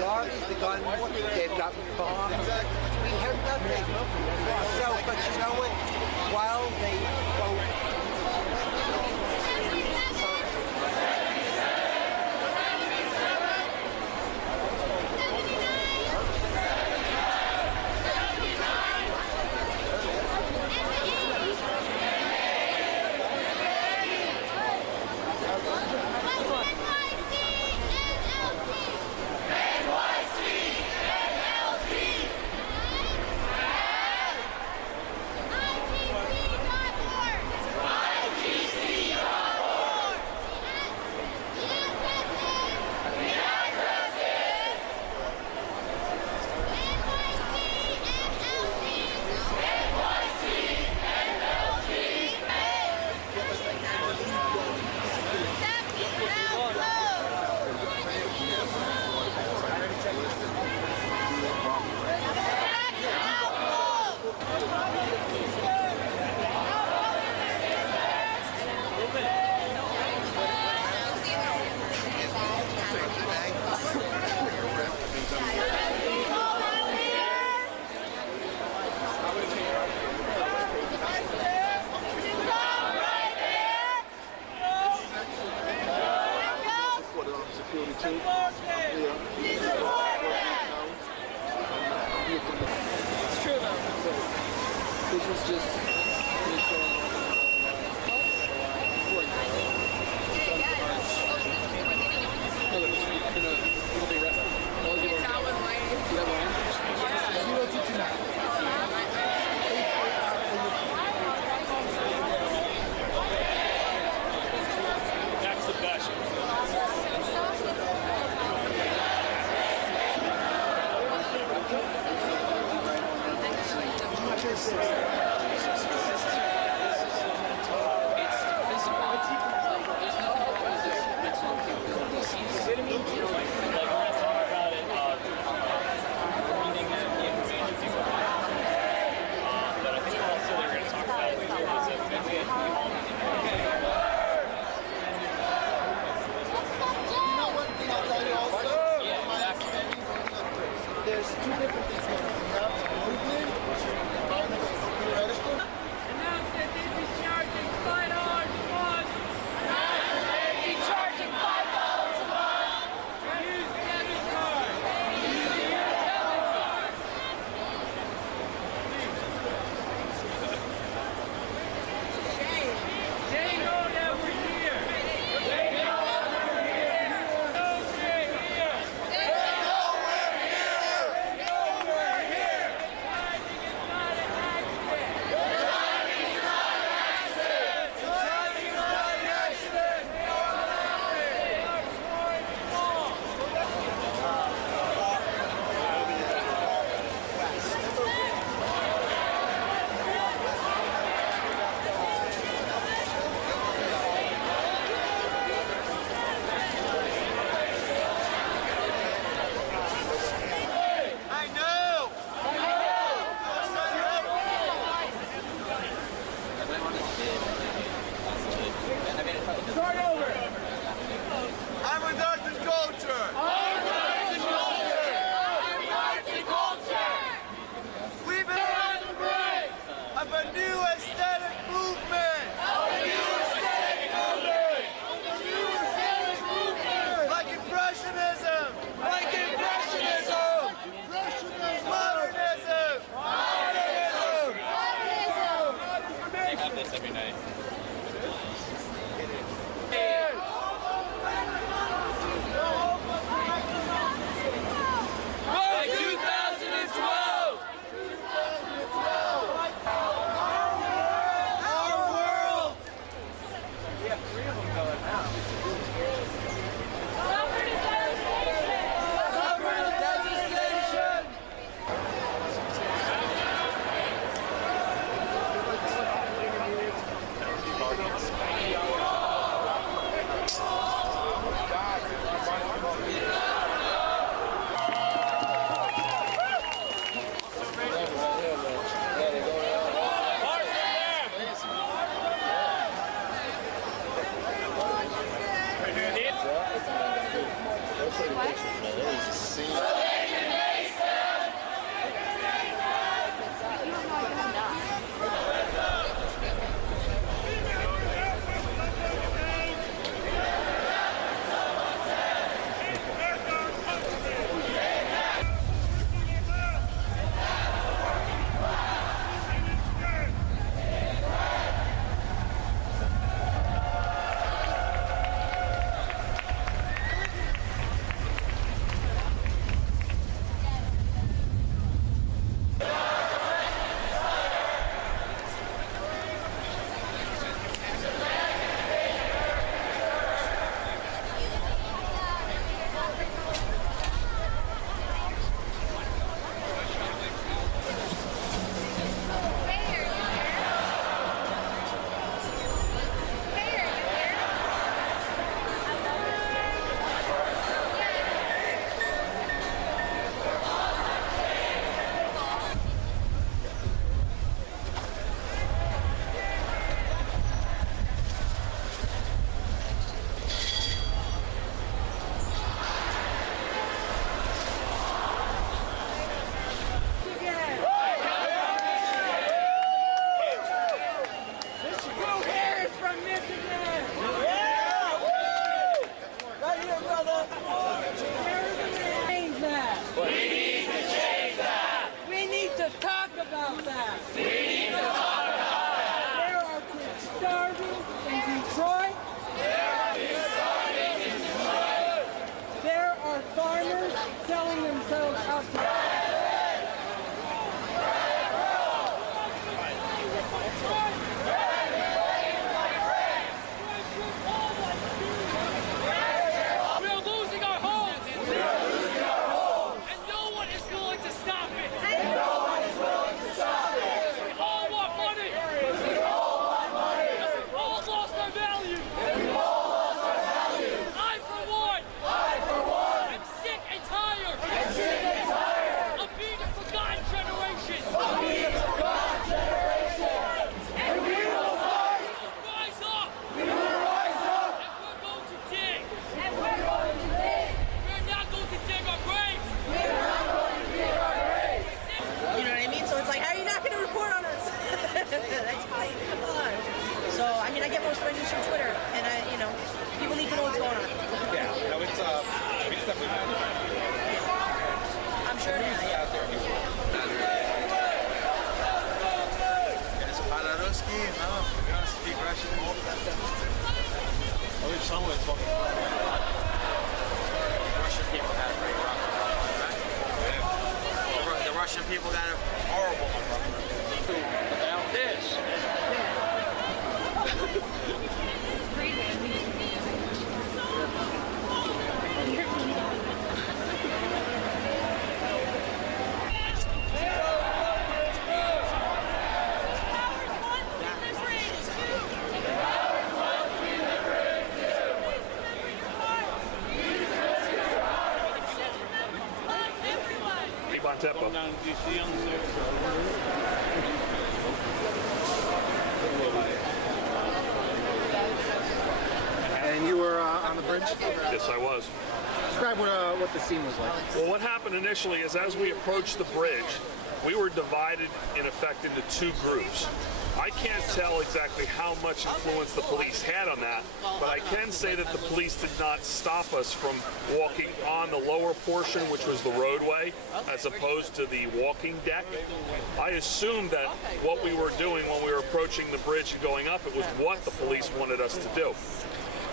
lorries, the guns, they've got bombs. We have nothing. So, but you know what? While they this was just that's the best. there's two different things going on. Movement, theoretical. Announce that they be charging $5 a month. Announce that they be charging $5 a month. Use debit card. Use debit card. They know that we're here. They know that we're here. They know we're here. They know we're here. They know we're here. Someone's fucking Russian people got it pretty rough. The Russian people got it horrible. About this. Keep on tempo. Down DC on the 6th. And you were on the bridge? Yes, I was. Describe what the scene was like. Well, what happened initially is as we approached the bridge, we were divided in effect into two groups. I can't tell exactly how much influence the police had on that, but I can say that the police did not stop us from walking on the lower portion, which was the roadway, as opposed to the walking deck. I assumed that what we were doing when we were approaching the bridge and going up, it was what the police wanted us to do.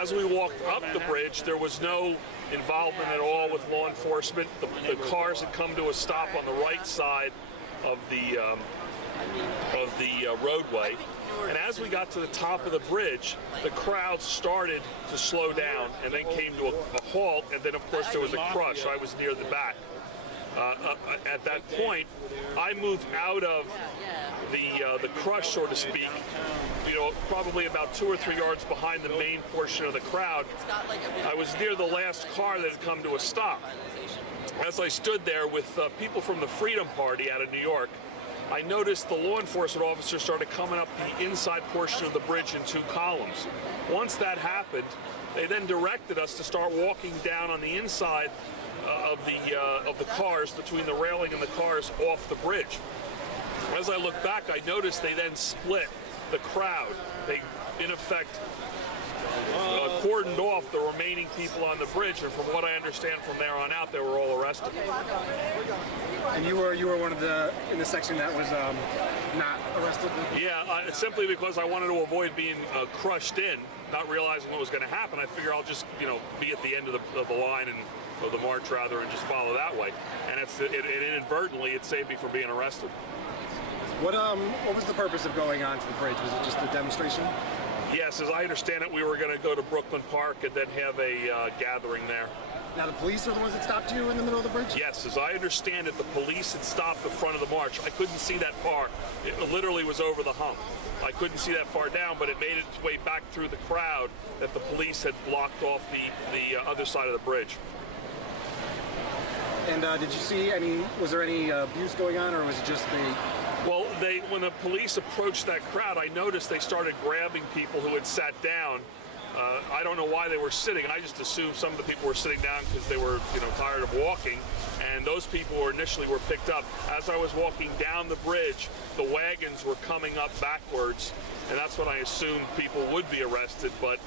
As we walked up the bridge, there was no involvement at all with law enforcement. The cars had come to a stop on the right side of the roadway, and as we got to the top of the bridge, the crowd started to slow down and then came to a halt, and then of course there was a crush. I was near the back. At that point, I moved out of the crush, so to speak, probably about 2 or 3 yards behind the main portion of the crowd. I was near the last car that had come to a stop. As I stood there with people from the Freedom Party out of New York, I noticed the law enforcement officers started coming up the inside portion of the bridge in 2 columns. Once that happened, they then directed us to start walking down on the inside of the cars, between the railing and the cars, off the bridge. As I look back, I noticed they then split the crowd. They, in effect, cordoned off the remaining people on the bridge, and from what I understand from there on out, they were all arrested. And you were one of in the section that was not arrested? Yeah, simply because I wanted to avoid being crushed in, not realizing what was going to happen. I figure I'll just, be at the end of the line of the march rather, and just follow that way. And inadvertently, it saved me from being arrested. What was the purpose of going onto the bridge? Was it just a demonstration? Yes, as I understand it, we were going to go to Brooklyn Park and then have a gathering there. Now the police are the ones that stopped you in the middle of the bridge? Yes, as I understand it, the police had stopped the front of the march. I couldn't see that far. It literally was over the hump. I couldn't see that far down, but it made its way back through the crowd that the police had blocked off the other side of the bridge. And did you see was there any abuse going on, or was it just Well, when the police approached that crowd, I noticed they started grabbing people who had sat down. I don't know why they were sitting. I just assumed some of the people were sitting down because they were, tired of walking. And those people initially were picked up. As I was walking down the bridge, the wagons were coming up backwards, and that's when I assumed people would be arrested. But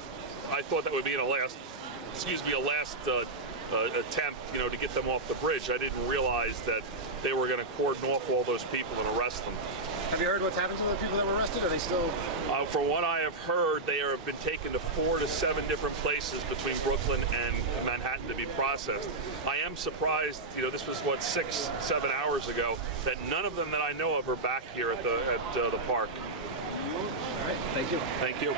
I thought that would be a last attempt, to get them off the bridge. I didn't realize that they were going to cordon off all those people and arrest them. Have you heard what's happened to the people that were arrested? Are they still? From what I have heard, they have been taken to 4 to 7 different places between Brooklyn and Manhattan to be processed. I am surprised, this was 6, 7 hours ago, that none of them that I know of are back here at the park. All right, thank you. Thank you.